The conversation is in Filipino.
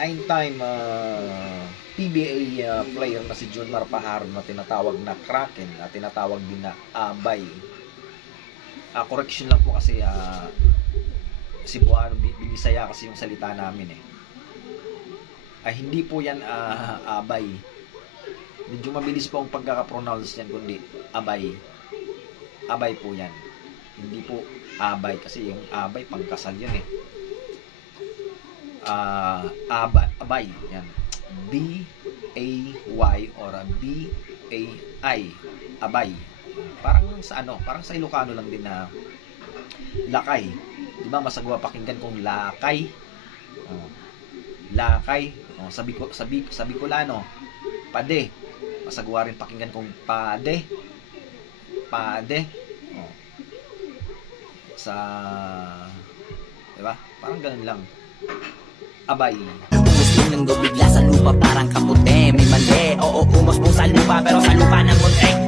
9-time PBA player na si Junmar Paharo na tinatawag na Kraken at tinatawag din na Abay. Correction lang po kasi Cebuano, Binisaya kasi yung salita namin eh. Hindi po yan Abay. Medyo mabilis po ang pagkaka-pronounce yan, kundi Abay. Abay po yan. Hindi po Abay kasi yung Abay pangkasal yun eh. Abay yan. B-A-Y or B-A-I. Abay. Parang sa Ilocano lang din na lakay. Di ba masagwa pakinggan kung lakay? Lakay. Sa Bicolano, pade. Masagwa rin pakinggan kung pade. Pade. Di ba? Parang ganun lang. Abay. Umuslim ng bigla sa lupa parang kaputi. May mali, oo, umus po sa lupa pero sa lupa ng muntik.